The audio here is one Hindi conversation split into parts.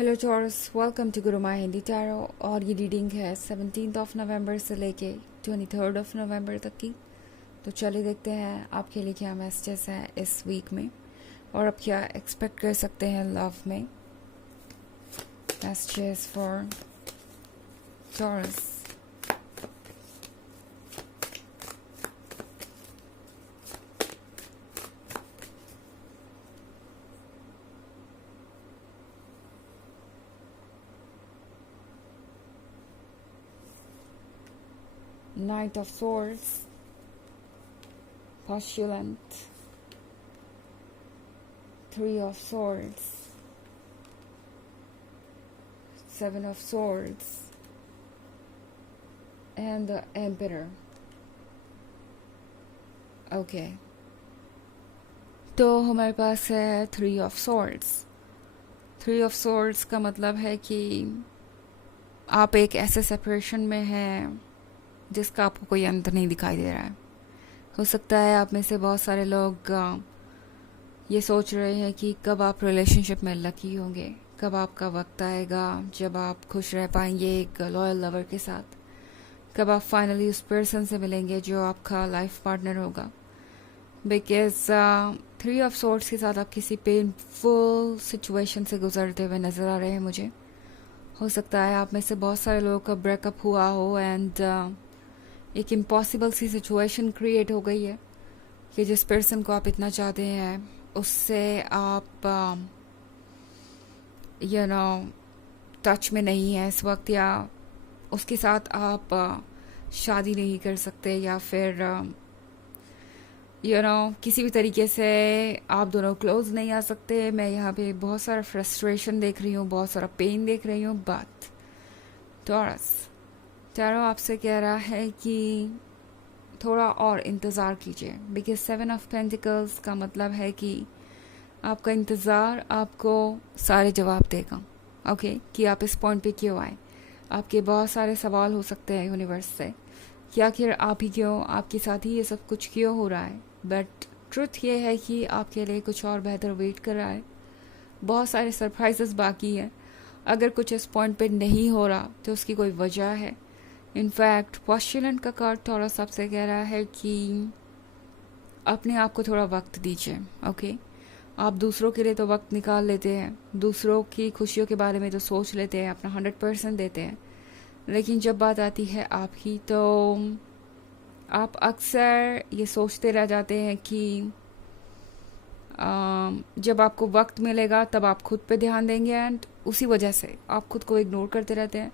Hello taurus, welcome to Guru my Hindi tarot. और ये रीडिंग है 17 नवंबर से लेके 23 नवंबर तक की। तो चलिए देखते हैं आपके लिए क्या मैसेजेस हैं इस वीक में और आप क्या एक्सपेक्ट कर सकते हैं लव में। Messages for taurus. Knight of Swords, Postulant, Three of Swords, Seven of Swords, and the Emperor. Okay. तो हमारे पास है three of swords. Three of swords का मतलब है कि आप एक ऐसे सेपरेशन में हैं जिसका आपको कोई अंत नहीं दिखाई दे रहा है। हो सकता है आप में से बहुत सारे लोग ये सोच रहे हैं कि कब आप रिलेशनशिप में लकी होंगे, कब आपका वक्त आएगा जब आप खुश रह पाएंगे एक लॉयल लवर के साथ, कब आप फाइनली उस पर्सन से मिलेंगे जो आपका लाइफ पार्टनर होगा। बिकॉज थ्री ऑफ सॉर्ड्स के साथ आप किसी पेनफुल सिचुएशन से गुजरते हुए नज़र आ रहे हैं मुझे। हो सकता है आप में से बहुत सारे लोगों का ब्रेकअप हुआ हो एंड एक इम्पॉसिबल सी सिचुएशन क्रिएट हो गई है कि जिस पर्सन को आप इतना चाहते हैं उससे आप टच में नहीं है इस वक्त, या उसके साथ आप शादी नहीं कर सकते, या फिर किसी भी तरीके से आप दोनों क्लोज नहीं आ सकते। मैं यहाँ पे बहुत सारा फ्रस्ट्रेशन देख रही हूँ, बहुत सारा पेन देख रही हूँ। बट टॉरस, टैरो आपसे कह रहा है कि थोड़ा और इंतज़ार कीजिए। बिकॉज सेवन ऑफ पेंटिकल्स का मतलब है कि आपका इंतज़ार आपको सारे जवाब देगा। ओके, कि आप इस पॉइंट पे क्यों आए। आपके बहुत सारे सवाल हो सकते हैं यूनिवर्स से कि आखिर आप ही क्यों, आपके साथ ही ये सब कुछ क्यों हो रहा है। बट ट्रुथ ये है कि आपके लिए कुछ और बेहतर वेट कर रहा है। बहुत सारे सरप्राइजेस बाकी हैं। अगर कुछ इस पॉइंट पे नहीं हो रहा तो उसकी कोई वजह है। इनफैक्ट पोस्टुलेंट का कार्ड थोड़ा सबसे कह रहा है कि अपने आप को थोड़ा वक्त दीजिए। ओके, आप दूसरों के लिए तो वक्त निकाल लेते हैं, दूसरों की खुशियों के बारे में तो सोच लेते हैं, अपना 100% देते हैं, लेकिन जब बात आती है आपकी तो आप अक्सर ये सोचते रह जाते हैं कि जब आपको वक्त मिलेगा तब आप खुद पे ध्यान देंगे एंड उसी वजह से आप खुद को इग्नोर करते रहते हैं।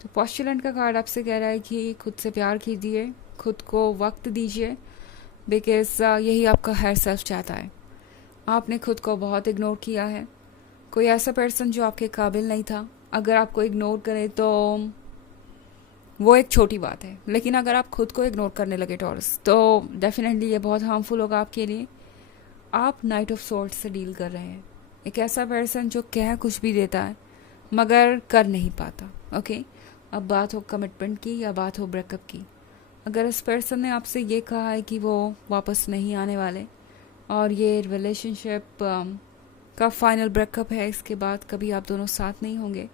तो पोस्टुलेंट का कार्ड आपसे कह रहा है कि खुद से प्यार कीजिए, खुद को वक्त दीजिए। बिकॉज यही आपका हायर सेल्फ चाहता है। आपने खुद को बहुत इग्नोर किया है। कोई ऐसा पर्सन जो आपके काबिल नहीं था, अगर आपको इग्नोर करे तो वो एक छोटी बात है, लेकिन अगर आप खुद को इग्नोर करने लगे टॉरस तो डेफिनेटली ये बहुत हार्मफुल होगा आपके लिए। आप नाइट ऑफ सॉर्ड्स से डील कर रहे हैं। एक ऐसा पर्सन जो कह कुछ भी देता है मगर कर नहीं पाता। ओके, अब बात हो कमिटमेंट की या बात हो ब्रेकअप की। अगर इस पर्सन ने आपसे ये कहा है कि वो वापस नहीं आने वाले और ये रिलेशनशिप का फाइनल ब्रेकअप है, इसके बाद कभी आप दोनों साथ नहीं होंगे,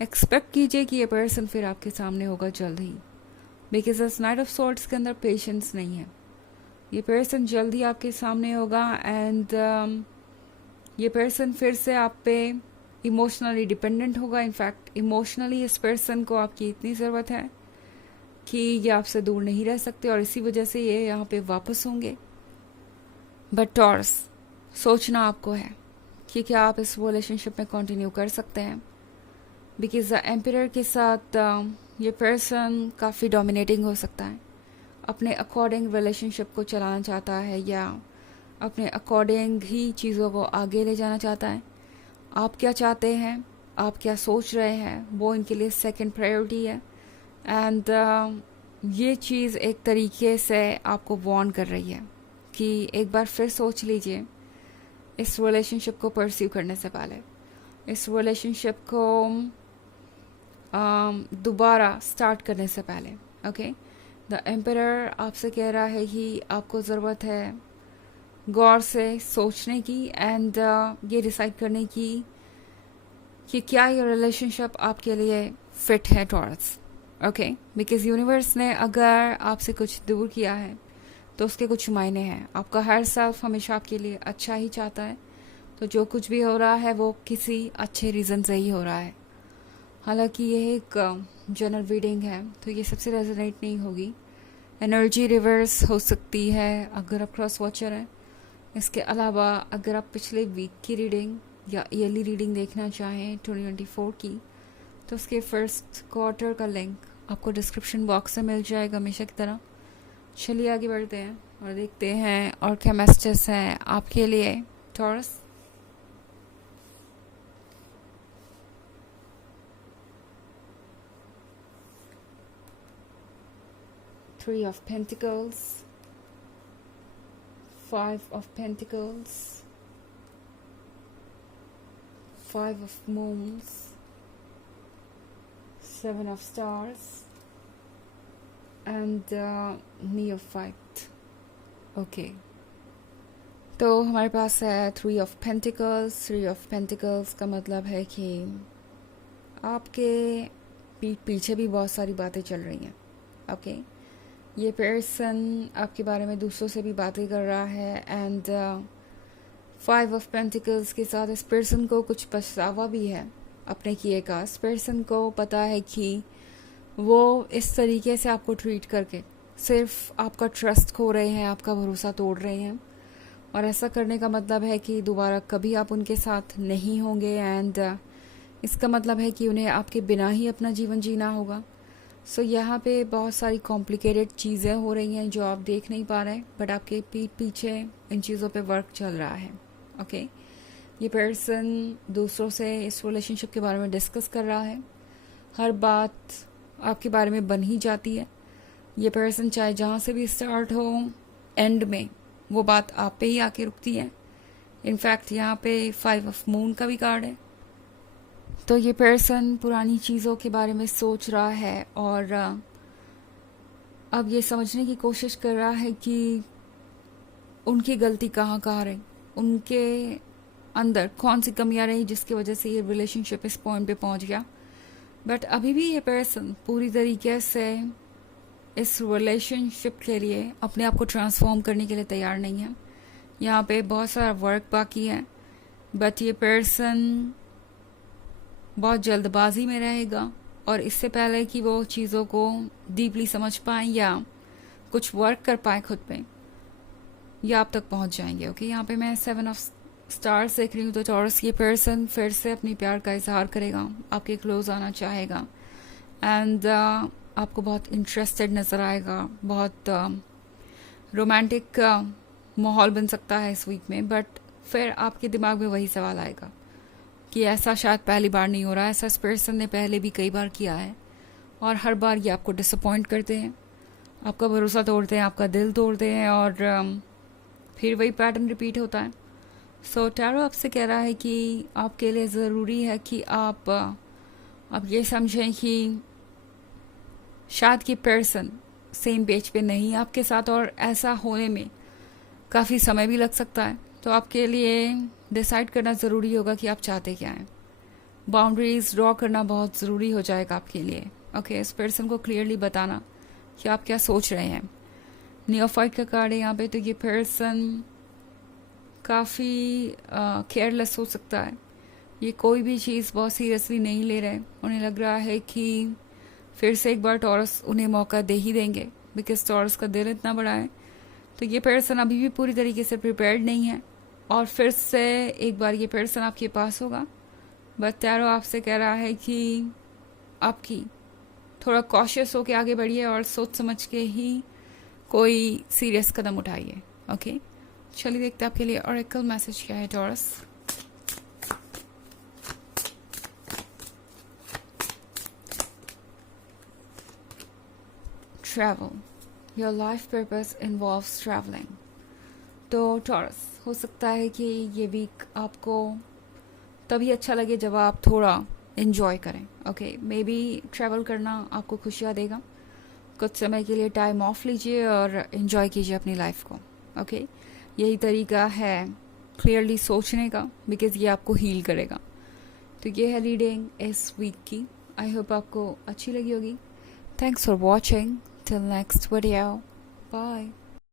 एक्सपेक्ट कीजिए कि ये पर्सन फिर आपके सामने होगा जल्द ही। बिकॉज इस नाइट ऑफ सॉर्ड्स के अंदर पेशेंस नहीं है। ये पर्सन जल्द ही आपके सामने होगा एंड ये पर्सन फिर से आप पे इमोशनली डिपेंडेंट होगा। इनफैक्ट इमोशनली इस पर्सन को आपकी इतनी ज़रूरत है कि ये आपसे दूर नहीं रह सकते और इसी वजह से ये यहाँ पे वापस होंगे। बट टॉरस, सोचना आपको है कि क्या आप इस रिलेशनशिप में कंटिन्यू कर सकते हैं। बिकॉज द एम्परर के साथ ये पर्सन काफ़ी डोमिनेटिंग हो सकता है, अपने अकॉर्डिंग रिलेशनशिप को चलाना चाहता है या अपने अकॉर्डिंग ही चीज़ों को आगे ले जाना चाहता है। आप क्या चाहते हैं, आप क्या सोच रहे हैं, वो इनके लिए सेकंड प्रायोरिटी है। एंड ये चीज़ एक तरीके से आपको वार्न कर रही है कि एक बार फिर सोच लीजिए इस रिलेशनशिप को परस्यू करने से पहले, इस रिलेशनशिप को दोबारा स्टार्ट करने से पहले। ओके, द एम्परर आपसे कह रहा है कि आपको ज़रूरत है गौर से सोचने की एंड ये डिसाइड करने की कि क्या ये रिलेशनशिप आपके लिए फिट है टॉरस। ओके, बिकॉज यूनिवर्स ने अगर आपसे कुछ दूर किया है तो उसके कुछ मायने हैं। आपका हर सेल्फ हमेशा आपके लिए अच्छा ही चाहता है, तो जो कुछ भी हो रहा है वो किसी अच्छे रीज़न से ही हो रहा है। हालांकि ये एक जनरल रीडिंग है तो ये सबसे रेजोनेट नहीं होगी। एनर्जी रिवर्स हो सकती है अगर आप क्रॉस वॉचर हैं। इसके अलावा अगर आप पिछले वीक की रीडिंग या ईयरली रीडिंग देखना चाहें 2024 की, तो उसके फर्स्ट क्वार्टर का लिंक आपको डिस्क्रिप्शन बॉक्स में मिल जाएगा हमेशा की तरह। चलिए आगे बढ़ते हैं और देखते हैं और क्या मैसेजेस हैं आपके लिए taurus. Three of Pentacles, Five of Pentacles, Five of Moons, Seven of Stars, and Neophyte. Okay. तो हमारे पास है three of pentacles. Three of pentacles का मतलब है कि आपके पीठ पीछे भी बहुत सारी बातें चल रही हैं। ओके, ये पर्सन आपके बारे में दूसरों से भी बातें कर रहा है। एंड फाइव ऑफ पेंटिकल्स के साथ इस पर्सन को कुछ पछतावा भी है अपने किए का। इस पर्सन को पता है कि वो इस तरीके से आपको ट्रीट करके सिर्फ आपका ट्रस्ट खो रहे हैं, आपका भरोसा तोड़ रहे हैं, और ऐसा करने का मतलब है कि दोबारा कभी आप उनके साथ नहीं होंगे। एंड इसका मतलब है कि उन्हें आपके बिना ही अपना जीवन जीना होगा। सो यहाँ पे बहुत सारी कॉम्प्लिकेटेड चीज़ें हो रही हैं जो आप देख नहीं पा रहे, बट आपके पीठ पीछे इन चीज़ों पे वर्क चल रहा है। ओके, ये पर्सन दूसरों से इस रिलेशनशिप के बारे में डिस्कस कर रहा है। हर बात आपके बारे में बन ही जाती है। ये पर्सन चाहे जहाँ से भी स्टार्ट हो, एंड में वो बात आप पे ही आके रुकती है। इनफैक्ट यहाँ पे फाइव ऑफ मून का भी कार्ड है। तो ये पर्सन पुरानी चीज़ों के बारे में सोच रहा है और अब ये समझने की कोशिश कर रहा है कि उनकी गलती कहाँ कहाँ रही, उनके अंदर कौन सी कमियाँ रही जिसकी वजह से ये रिलेशनशिप इस पॉइंट पे पहुँच गया। बट अभी भी ये पर्सन पूरी तरीके से इस रिलेशनशिप के लिए अपने आप को ट्रांसफॉर्म करने के लिए तैयार नहीं है। यहाँ पे बहुत सारा वर्क बाकी है, बट ये पर्सन बहुत जल्दबाजी में रहेगा और इससे पहले कि वो चीज़ों को डीपली समझ पाएँ या कुछ वर्क कर पाएँ खुद पे, या आप तक पहुंच जाएंगे। ओके, यहाँ पे मैं सेवन ऑफ स्टार्स देख रही हूँ। तो टॉरस, ये पर्सन फिर से अपनी प्यार का इजहार करेगा, आपके क्लोज आना चाहेगा एंड आपको बहुत इंटरेस्टेड नज़र आएगा। बहुत रोमांटिक माहौल बन सकता है इस वीक में, बट फिर आपके दिमाग में वही सवाल आएगा कि ऐसा शायद पहली बार नहीं हो रहा है, ऐसा इस पर्सन ने पहले भी कई बार किया है और हर बार ये आपको डिसअपॉइंट करते हैं, आपका भरोसा तोड़ते हैं, आपका दिल तोड़ते हैं और फिर वही पैटर्न रिपीट होता है। सो टैरो आपसे कह रहा है कि आपके लिए ज़रूरी है कि आप ये समझें कि शायद कि पर्सन सेम पेज पे नहीं है आपके साथ और ऐसा होने में काफ़ी समय भी लग सकता है। तो आपके लिए डिसाइड करना ज़रूरी होगा कि आप चाहते क्या हैं। बाउंड्रीज ड्रॉ करना बहुत ज़रूरी हो जाएगा आपके लिए। ओके, इस पर्सन को क्लियरली बताना कि आप क्या सोच रहे हैं। नियोफाइट का कार्ड है यहाँ पे। तो ये पर्सन काफ़ी केयरलेस हो सकता है, ये कोई भी चीज़ बहुत सीरियसली नहीं ले रहे। उन्हें लग रहा है कि फिर से एक बार टॉरस उन्हें मौका दे ही देंगे, बिकॉज टॉरस का दिल इतना बड़ा है। तो ये पर्सन अभी भी पूरी तरीके से प्रिपेयर्ड नहीं है और फिर से एक बार ये पर्सन आपके पास होगा। बट टैरो आपसे कह रहा है कि आपकी थोड़ा कॉशियस होकर आगे बढ़िए और सोच समझ के ही कोई सीरियस कदम उठाइए। ओके, चलिए देखते हैं आपके लिए ऑरेकल मैसेज क्या है taurus. Travel, your life purpose involves travelling. तो टॉरस, हो सकता है कि ये वीक आपको तभी अच्छा लगे जब आप थोड़ा इन्जॉय करें। ओके, मे बी ट्रैवल करना आपको खुशियाँ देगा। कुछ समय के लिए टाइम ऑफ लीजिए और इन्जॉय कीजिए अपनी लाइफ को। ओके, यही तरीका है क्लियरली सोचने का, बिकॉज ये आपको हील करेगा। तो ये है रीडिंग इस वीक की। आई होप आपको अच्छी लगी होगी। Thanks for watching. Till next video, bye.